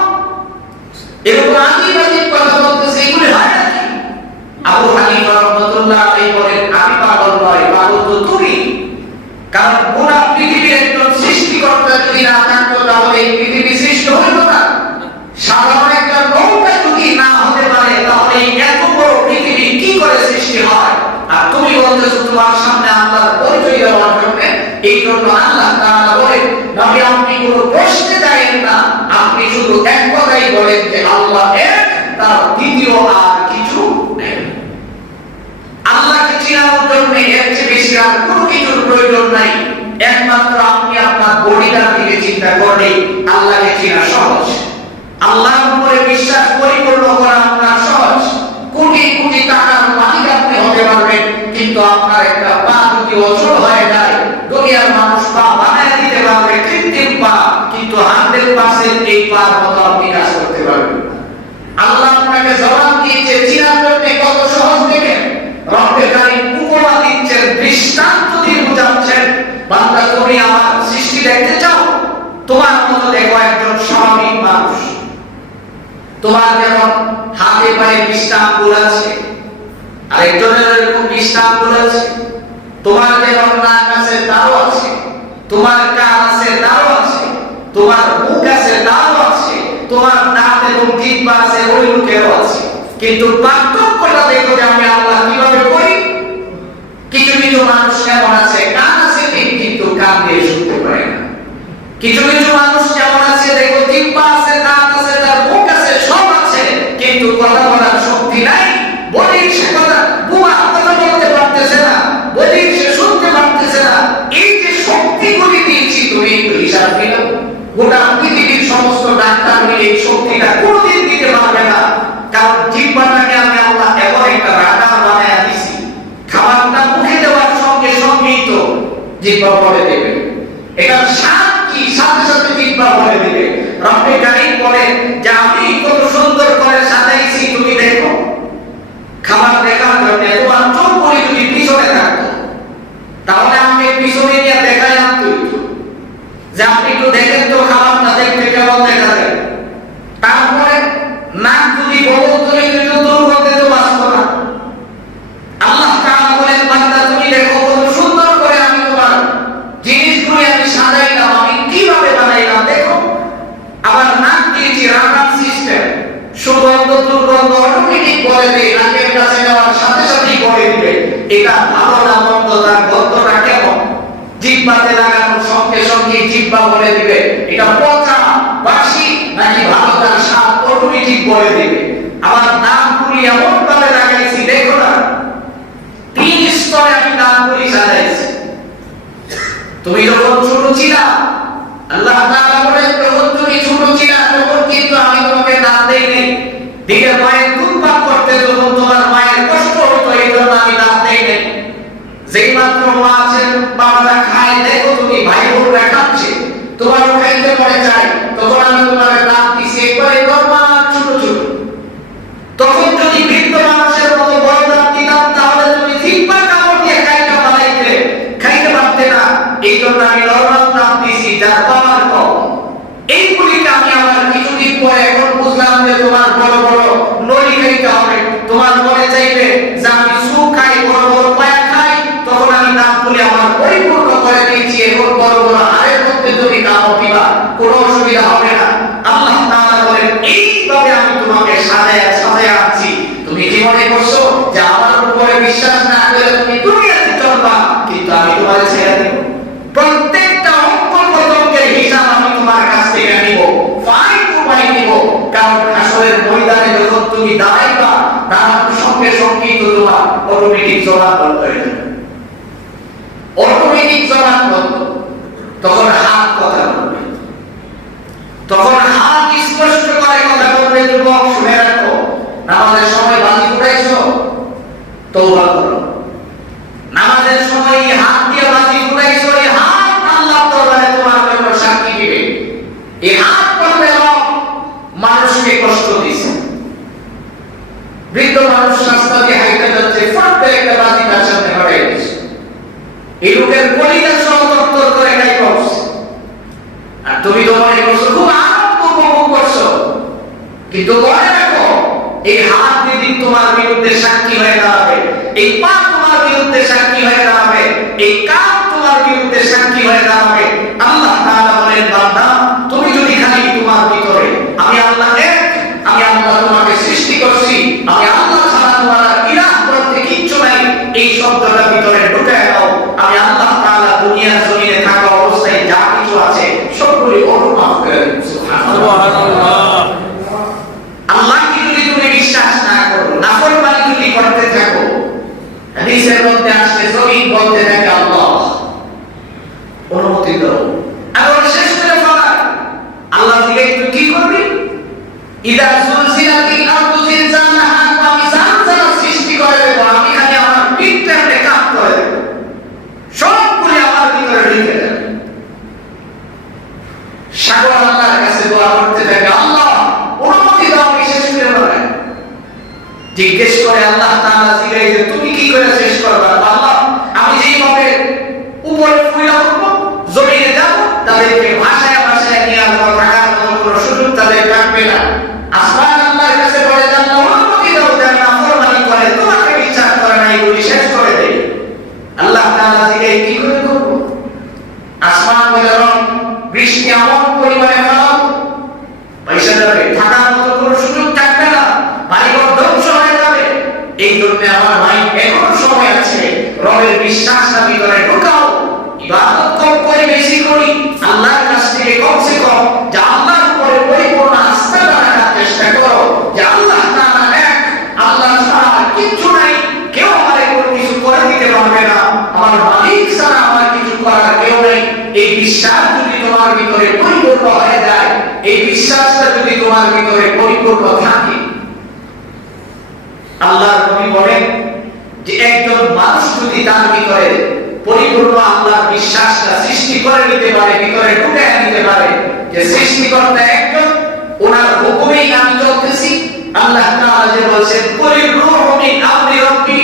এরকম আজীব কথা বলতেছে, এগুলি হয় নাকি? আবু হানিফা রাহমাতুল্লাহ আলাইহি বলেন, আমি পাগল নয়, পাগল তো তুমি। কারণ পুরা পৃথিবীর একজন সৃষ্টিকর্তা যদি না থাকতো তাহলে এই পৃথিবী সৃষ্টি হইতো না। সাধারণ একটা নৌকা যদি না হতে পারে তাহলে এই এত বড় পৃথিবী কি করে সৃষ্টি হয়? আর তুমি বলতেছো তোমার সামনে আল্লাহর পরিচয় দেওয়ার জন্য। এই জন্য আল্লাহ তাআলা বলেন, নবী আপনি কোনো প্রশ্নে যাবেন না, আপনি শুধু এক কথাই বলেন যে আল্লাহ এক, তার দ্বিতীয় আর কিছু নেই। আল্লাহকে চিনার জন্য এর চেয়ে বেশি আর কোনো কিছুর প্রয়োজন নাই। একমাত্র আপনি আপনার বডিটার দিকে চিন্তা করলে আল্লাহকে চেনা সহজ। আল্লাহর উপরে বিশ্বাস পরিপূর্ণ করা আপনার সহজ। কোটি কোটি টাকার মালিক আপনি হতে পারবেন, কিন্তু আপনার একটা পা যদি অচল হয়ে যায়, দুনিয়ার মানুষ পা বানায় দিতে পারবে কৃত্রিম পা, কিন্তু 100% এই পার মতো আপনি কাজ করতে পারবেন। আল্লাহ আপনাকে জবাব দিয়েছে চিনার জন্য কত সহজ দেখেন। রব্বে কারীম উপমা দিচ্ছেন, দৃষ্টান্ত দিয়ে বোঝাচ্ছেন, বান্দা তুমি আমার সৃষ্টি দেখতে চাও? তোমার মতো দেখো একজন স্বাভাবিক মানুষ। তোমার যেমন হাতে পায়ে বিষ্ণাঙ্গুল আছে, আরেকজনের এরকম বিষ্ণাঙ্গুল আছে। তোমার যেমন নাক আছে তাও আছে, তোমার কান আছে তাও আছে, তোমার মুখ আছে তাও আছে, তোমার দাঁত এবং জিহ্বা আছে ওই লোকেরও আছে। কিন্তু পার্থক্যটা দেখো যে আমি আল্লাহ কিভাবে করি। কিছু কিছু মানুষ কেমন আছে, কান আছে ঠিক, কিন্তু কান দিয়ে শুনতে পারে না। কিছু কিছু মানুষ কেমন আছে দেখো, জিহ্বা আছে, দাঁত আছে, তার মুখ আছে, সব আছে, কিন্তু কথা বলার শক্তি নাই। বলি সে কথা বোমা দুর্গন্ধ অটোমেটিক বলে দেয়, নাকের কাছে নেওয়ার সাথে সাথেই বলে দিবে এটা ভালো না মন্দ, তার গন্ধটা কেমন। জিহ্বাতে লাগানোর সঙ্গে সঙ্গে জিহ্বা বলে দিবে এটা পচা বাসি নাকি ভালো, তার স্বাদ অটোমেটিক বলে দিবে। আমার নামগুলি এমন ভাবে লাগাইছি দেখো না, 3 স্তরে আমি নামগুলি সাজাইছি। তুমি যখন ছোট ছিলা, আল্লাহ তাআলা বলেন যখন তুমি ছোট ছিলা তখন কিন্তু আমি তোমাকে নাম দেইনি। দিকে মায়ের দুধ পান করতে যখন তোমার মায়ের কষ্ট হতো এই জন্য আমি নাম দেইনি। যেই মাত্র মা আছেন বাবাটা খায় দেখো তুমি ভাই বোনরা খাচ্ছে, তোমারও খাইতে মনে চায়, তখন আমি তোমার নাম দিছি একবারে নরমাল ছোট ছোট। তখন যদি বৃদ্ধ মানুষের মতো বড় নাম দিতাম তাহলে তুমি জিহ্বা কামড় দিয়ে খাইতে পারতে না। এই জন্য আমি নরমাল নাম দিছি যার পাওয়ার কম। এইগুলিকে আমি আমার কিছুদিন পরে এখন বুঝলাম যে তোমার বড় বড় নলি খাইতে হবে, তোমার মনে চাইবে যে আমি সুপ খাই, বড় বড় পায়া খাই, তখন আমি নামগুলি আমার পরিপূর্ণ করে দিয়েছি। এখন বড় বড় হাড়ের মধ্যে তুমি কামড় দিবা, কোনো অসুবিধা হবে না। আল্লাহ তাআলা বলেন এইভাবে আমি তোমাকে সাজায় আনছি। তুমি কি মনে করছো যে আমার উপরে বিশ্বাস না করে তুমি দুনিয়াতে চলবা, কিন্তু আমি তোমার ছেড়ে দেব। প্রত্যেকটা অঙ্গ প্রত্যঙ্গের হিসাব আমি তোমার কাছ থেকে নিব, ফাইল টু ফাইল নিব। কারণ হাসরের ময়দানে যখন তুমি দাঁড়াইবা, দাঁড়ানোর সঙ্গে সঙ্গেই তো তোমার অটোমেটিক জবান বন্ধ হয়ে যাবে, অটোমেটিক জবান বন্ধ। তখন হাত কথা বলবে, তখন হাত স্পষ্ট করে কথা বলবে। যুবক শুনে রাখো, নামাজের সময় বাজি ফুটাইছো, তওবা করো। নামাজের সময় হাত দিয়ে বাজি ফুটাইছো, এই হাত আল্লাহ দরবারে তোমার জন্য সাক্ষী দিবে। এই হাত বলবে মানুষকে কষ্ট দিছে। বৃদ্ধ মানুষ রাস্তা দিয়ে হাইটে যাচ্ছে, ফট করে একটা বাজি তার সামনে হয়ে গেছে। এই লোকের কলিজা সহ তত্তর করে গায়ে পড়ছে, আর তুমি তো মনে করছো খুব আনন্দ উপভোগ করছো। কিন্তু মনে রাখো, এই হাত যেদিন তোমার বিরুদ্ধে সাক্ষী হয়ে দাঁড়াবে, এই পা তোমার বিরুদ্ধে সাক্ষী হয়ে দাঁড়াবে, এই কান তোমার বিরুদ্ধে সাক্ষী হয়ে দাঁড়াবে। আল্লাহ তাআলা বলেন বান্দা, তুমি যদি খালি তোমার ভিতরে আমি আল্লাহ এক, আমি আল্লাহ তোমাকে সৃষ্টি করছি, আমি আল্লাহ ছাড়া তোমার ইলাহ বলতে কিচ্ছু নাই, এই শব্দটা ভিতরে ঢুকায় দাও, আমি আল্লাহ তাআলা দুনিয়ার জমিনে থাকা অবস্থায় যা কিছু আছে সবগুলি অনুমাপ করে দেব। সুবহানাল্লাহ। আল্লাহকে যদি তুমি বিশ্বাস না করো, নাফরমানি যদি করতে থাকো, হাদিসের মধ্যে আসছে জমিন বলতে থাকে আল্লাহ অনুমতি দাও। আর শেষ করে ফেলা আল্লাহ থেকে তুই কি করবি? ইদা সুলসিলাতিল আরদু জিলজালাহা, আমি জালজালা সৃষ্টি করে দেব, আমি খালি আমার পিঠটা একটা কাপ করে দেব, সবগুলি আমার ভিতরে ঢুকে যাবে। সাগর আল্লাহর কাছে দোয়া করতে থাকে আল্লাহ অনুমতি দাও, আমি শেষ করে ফেলাই। জিজ্ঞেস করে আল্লাহ তাআলা জিজ্ঞাসা যে তুমি কি করে শেষ করবা? আল্লাহ আমি যেইভাবে উপরে ফুইলা উঠবো, জমিনে যাব, তাদেরকে ভাষায় ভাষায় নিয়ে আসবো, থাকার মতো কোনো সুযোগ তাদের থাকবে না। আসমান আল্লাহর কাছে বলে যে আল্লাহ অনুমতি দাও, যারা নাফরমানি করে, তোমাকে বিশ্বাস করে না, এগুলি শেষ করে দেই। আল্লাহ তাআলা জিজ্ঞাসা কি করে করবো? আসমান বলে বৃষ্টি এমন পরিমাণে ফেলাও, পয়সা যাবে, থাকার মতো কোনো সুযোগ থাকবে না, বাড়িঘর ধ্বংস হয়ে যাবে। এই জন্য আমার ভাই এখনো সময় আছে, রবের বিশ্বাসটা ভিতরে ঢুকাও, ইবাদত কম করে বেশি করি, আল্লাহর কাছ থেকে কমসে কম যে আল্লাহর উপরে পরিপূর্ণ আস্থা রাখার চেষ্টা করো, যে আল্লাহ তাআলা এক, আল্লাহ ছাড়া কিচ্ছু নাই, কেউ আমারে কোনো কিছু করে দিতে পারবে না, আমার মালিক ছাড়া আমার কিছু করার কেউ নেই। এই বিশ্বাস যদি তোমার ভিতরে পরিপূর্ণ হয়ে যায়, এই বিশ্বাসটা যদি তোমার ভিতরে পরিপূর্ণ থাকে, আল্লাহর নবী বলেন যে একজন মানুষ যদি তার ভিতরে পরিপূর্ণ আল্লাহর বিশ্বাসটা সৃষ্টি করে নিতে পারে, ভিতরে ঢুকিয়ে নিতে পারে যে সৃষ্টিকর্তা একজন, ওনার হুকুমেই আমি চলতেছি। আল্লাহ তাআলা যে বলেন কুলির রূহু মিন আমরি রাব্বি,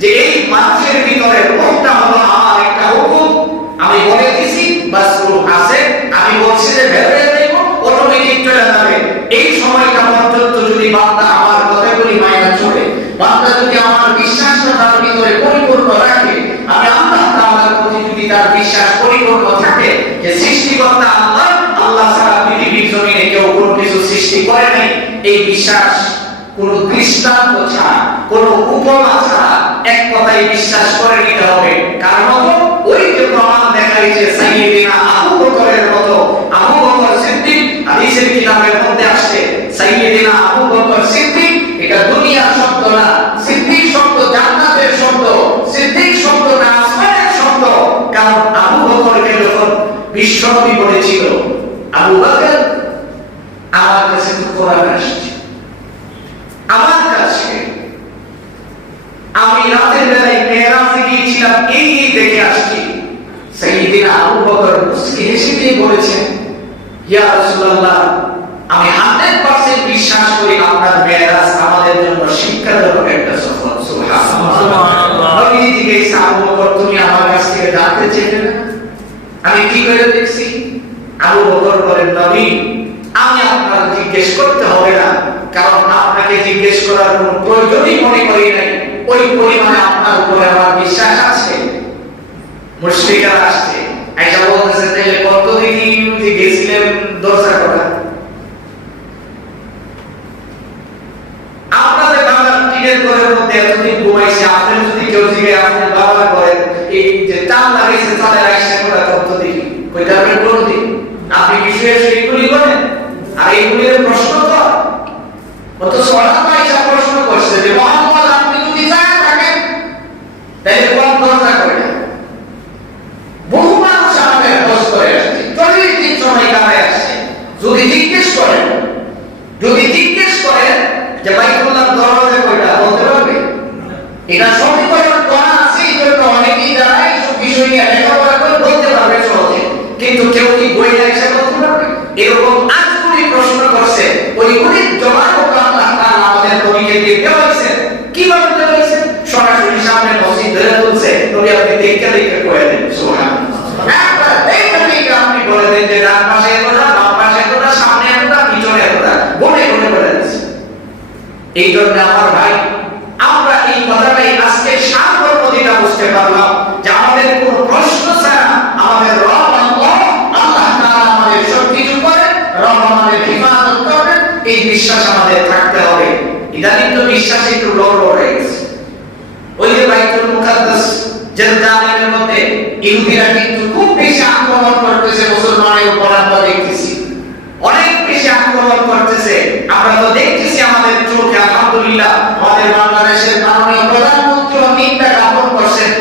যে এই মানুষের ভিতরে রূহটা হলো আমার একটা হুকুম, আমি বলে দিছি বাস রূহ আছে, আমি বলছি যে ভেবে দেব, অটোমেটিক চলে যাবে। এই সময়টা পর্যন্ত যদি বান্দা আমার কথাগুলি মাইনা চলে, বান্দা যদি আমার বিশ্বাসটা তার ভিতরে পরিপূর্ণ রাখে, আমি আল্লাহ তাআলার প্রতি যদি তার বিশ্বাস পরিপূর্ণ থাকে যে সৃষ্টিকর্তা আল্লাহ, আল্লাহ ছাড়া পৃথিবীর জমিনে কেউ কোনো কিছু সৃষ্টি করে নাই, এই বিশ্বাস কোন দৃষ্টান্ত ছাড়া, কোন উপমা ছাড়া এক কথায় বিশ্বাস করে নিতে হবে। কারণ ওই যে প্রমাণ দেখাইছে সাইয়্যিদিনা আবু বকরের মতো, আবু বকর সিদ্দিক, হাদিসের কিতাবের মধ্যে আসছে সাইয়্যিদিনা আবু বকর সিদ্দিক, এটা দুনিয়ার শব্দ না, সিদ্দিক শব্দ জান্নাতের শব্দ, সিদ্দিক শব্দটা আসমানের শব্দ। কারণ আবু বকরকে যখন বিশ্বনবী বলেছিল, আবু বকর আমার কাছে তো কোরআন আসছে, আমার কাছে আমি রাতের বেলায় মেরাজে গিয়েছিলাম, এই দেখে আসছি। সাইয়্যিদিনা আবু বকর মুস্কি হেসে দিয়ে বলেছেন, ইয়া রাসূলুল্লাহ, আমি 100% বিশ্বাস করি আপনার মেরাজ আমাদের জন্য শিক্ষাজনক একটা সফর। সুবহানাল্লাহ। নবী জিজ্ঞেস আবু বকর, তুমি আমার কাছ থেকে জানতে চেয়েছিলে না? আমি কি করে দেখছি? আবু বকর বলেন, নবী আমি আপনার জিজ্ঞেস করতে হবে না, কারণ আপনাকে জিজ্ঞেস করার কোনো প্রয়োজনই মনে করি নাই। ওই পরিমাণে আপনার উপরে আমার বিশ্বাস আছে। মুশরিকরা আসছে, আয়েশা বলতেছে, তাহলে কত দিন যে গেছিলেন দরজা করা? আপনাদের বাবার টিনের ঘরের মধ্যে এতদিন ঘুমাইছে, আপনি যদি কেউ জিজ্ঞাসা আপনার বাবার ঘরে এই যে চাল লাগাইছে, চালের আইসা করা কত দিন? কইটা আপনি কোন দিন? আপনি বিষয়ে সেইগুলি করেন আর এইগুলির প্রশ্ন কর। অথচ আয়েশা প্রশ্ন করছে যে মুহাম্মদ, আপনি যদি চায় থাকেন তাহলে কোন দরজা করে? বহু মানুষ আমাদের খোঁজ করে আসছে, 40 দিন সময় কাটায় আসছে। যদি জিজ্ঞেস করেন যে বাইতুল্লাহ দরজা কয়টা, বলতে পারবে? এটা সমীকরণ করা আছে, এই জন্য অনেকেই যারা এইসব বিষয় নিয়ে লেখাপড়া করে বলতে পারবে সহজে, কিন্তু কেউ কি বই এসে বলতে পারবে? এরকম আজগুলি প্রশ্ন করছে, ওইগুলির জবাব আল্লাহ তাআলা আমাদের নবীকে দিয়ে দেওয়াইছেন। কিভাবে দেওয়াইছেন? সরাসরি সামনে মসজিদ ধরে তুলছে, নবী আপনি দেখে দেখে করে দেন। সুবহানাল্লাহ। একবার দেখে দেখে আপনি বলে দেন যে ডান পাশে এতটা, বাম পাশে এতটা, সামনে এতটা, পিছনে এতটা, বলে বলে বলে দিচ্ছে। এই জন্য আমার ভাই, আমরা এই কথাটাই আজকে সার্বভৌমতা বুঝতে পারলাম যে আমাদের কোনো প্রশ্ন ছাড়া আমাদের রব আল্লাহ তাআলা আমাদের সবকিছু করেন, রব আমাদের হিফাজত করেন, এই বিশ্বাস আমাদের থাকতে হবে। ইদানিং তো বিশ্বাস একটু লড় হয়ে গেছে। ওই যে বাইতুল মুকাদ্দাস জেরুজালেমের মধ্যে ইহুদিরা কিন্তু খুব বেশি আক্রমণ করতেছে মুসলমানের উপর, আমরা দেখতেছি অনেক বেশি আক্রমণ করতেছে। আমরা তো দেখতেছি আমাদের চোখে, আলহামদুলিল্লাহ আমাদের বাংলাদেশের মাননীয় প্রধানমন্ত্রী নিন্দা জ্ঞাপন করছেন।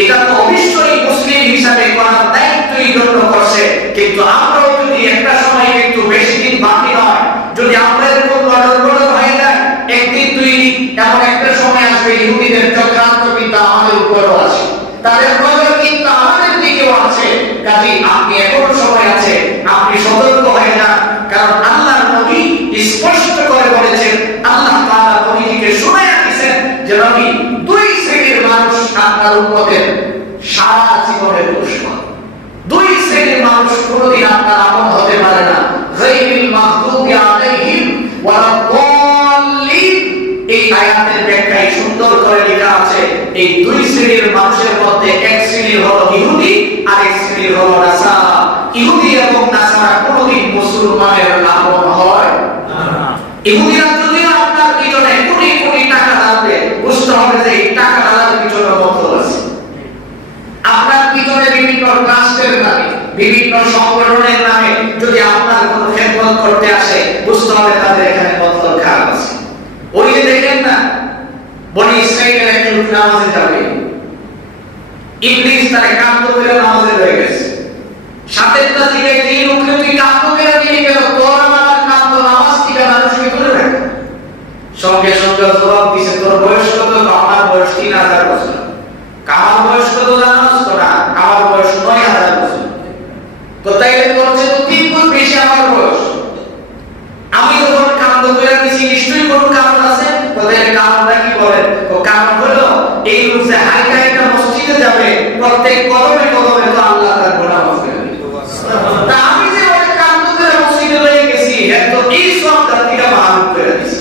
এটা তো অবশ্যই মুসলিম হিসাবে করার দায়িত্ব এই জন্য করছে, কিন্তু আমরাও যদি একটা সময় একটু বেশি দিন বাকি নয়, যদি আমরা এরকম গড়গড় হয়ে যায়, একদিন দুই দিন এমন একটা সময় আসবে ইহুদিদের চক্রান্ত কিন্তু আমাদের উপরও আছে, তাদের নজর কিন্তু আমাদের দিকেও আছে। কাজেই আপনি এখনো সময় আছে, আপনি সতর্ক হয়ে যান। কারণ আল্লাহর নবী স্পষ্ট করে বলেছেন, আল্লাহ তাআলা নবীকে শুনায়া দিয়েছেন যে নবী, দুই শ্রেণীর মানুষ আপনার উম্মতের সারা জীবনের দুশমন। দুই শ্রেণীর মানুষ কোনদিন আপনার আপন হতে পারে না। গায়রিল মাগদুবি আলাইহিম ওয়ালাদ-দাল্লিন। এই আয়াতের ব্যাখ্যায় সুন্দর করে লেখা আছে, এই দুই শ্রেণীর মানুষের মধ্যে এক শ্রেণী হলো ইহুদি, আর এক শ্রেণী হলো নাসারা। ইহুদি এবং নাসারা কোনদিন মুসলমানের আপন হয় না। ইহুদিরা যদি আপনার পিছনে কোটি কোটি টাকা ঢালবে, বুঝতে হবে যে এই টাকা ঢালার পিছনে মতলব আছে। আপনার পিছনে বিভিন্ন রাষ্ট্রের নামে, বিভিন্ন সংগঠনের নামে যদি আপনার কোনো খেদমত করতে আসে, বুঝতে হবে তাদের এখানে মতলব খারাপ আছে। ওই যে দেখেন না, বনি ইসরাইলের এক লোক নামাজে যাবে, ইবলিস তার কান্ত করে নামাজে রয়ে গেছে। সাথে তার দিকে যে লোককে তুই কান্ত করে নিয়ে গেল, তোর আমার কান্ত নামাজ থেকে মানুষকে তুলে রাখে। সঙ্গে সঙ্গে জবাব দিছে, তোর বয়স কত? আমার বয়স 3000 বছর। কামার বয়স কত জানোস? তোরা আমার বয়স 9000 বছর। কোথায় গেলে বলছে তো 3 গুণ বেশি আমার বয়স। আমি যখন কান্ত করে দিছি, নিশ্চয়ই কোনো কারণ আছে। তোদের কারণটা কি বলেন? ও কারণ হলো এই লোক যে হাইটা একটা মসজিদে যাবে, প্রত্যেক কদমে কদমে তো আল্লাহ তার গুনাহ মাফ করে দিবেন। তা আমি যে ওই কান্ত করে মসজিদে লয়ে গেছি, এর তো এই সব জাতিটা মাফ করে দিছি।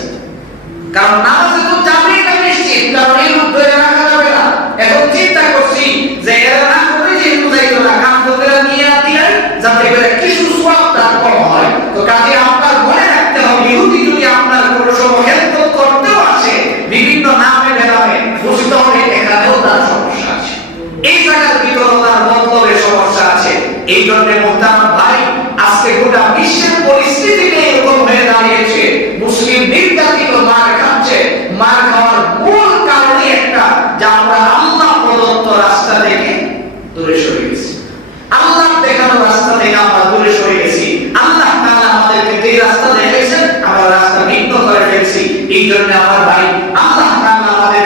কারণ নামাজে তো যাবেই না নিশ্চিত, কারণ এই লোক ধরে রাখা যাবে না। এখন চিন্তা করছি যে এরা না করে যে বুঝাইতো না, কান্ত করে নিয়ে দিলাই যাতে করে কিছু সওয়াব তার কম হয়। তো কাজে আপনার মনে রাখতে হবে, ইহুদি যদি আপনার কোনো সময় হেল্প করতে এই জন্য আমার ভাই আল্লাহ তাআলা আমাদের